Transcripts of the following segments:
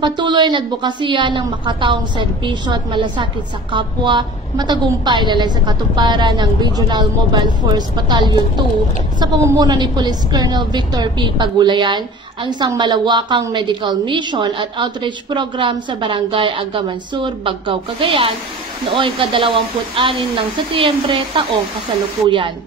patuloy na advokasya ng makataong serbisyo at malasakit sa kapwa, matagumpay na sa katuparan ng Regional Mobile Force Battalion 2 sa pamumuno ni Police Colonel Victor P. Pagulayan ang isang malawakang medical mission at outreach program sa Barangay Agaman Sur, Bagcao, Cagayan noong ika-26 ng Setyembre taong kasalukuyan.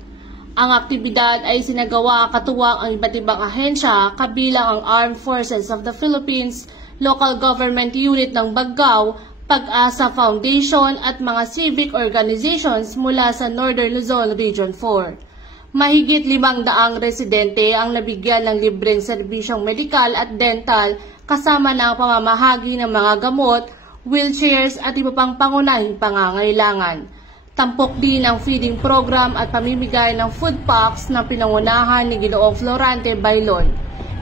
Ang aktibidad ay sinagawa katuwang ang iba't ibang ahensya kabilang ang Armed Forces of the Philippines, Local Government Unit ng Bagcao, Pag-asa Foundation at mga civic organizations mula sa Northern Luzon Region 4. Mahigit 500 residente ang nabigyan ng libreng serbisyong medikal at dental kasama ng pamamahagi ng mga gamot, wheelchairs at iba pang pangunahing pangangailangan. Tampok din ang feeding program at pamimigay ng food packs na pinangunahan ni Ginoong Florante Bailon.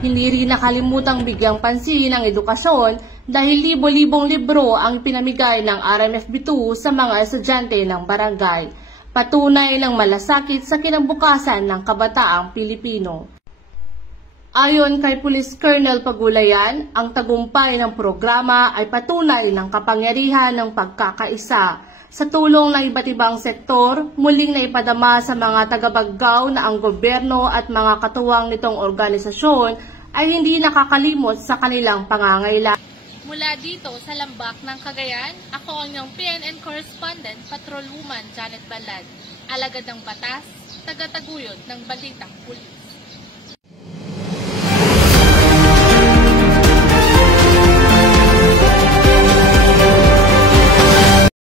Hindi rin nakalimutang bigyang pansin ang edukasyon dahil libo-libong libro ang pinamigay ng RMFB2 sa mga estudyante ng barangay. Patunay ng malasakit sa kinabukasan ng kabataang Pilipino. Ayon kay Police Colonel Pagulayan, ang tagumpay ng programa ay patunay ng kapangyarihan ng pagkakaisa. Sa tulong ng iba't ibang sektor, muling naipadama sa mga taga-Bagcao na ang gobyerno at mga katuwang nitong organisasyon ay hindi nakakalimot sa kanilang pangangailangan. Mula dito sa Lambak ng Cagayan, ako ang iyong PNN correspondent, Patrolwoman Janet Balad, alagad ng batas, taga-taguyod ng Balitang Pulis.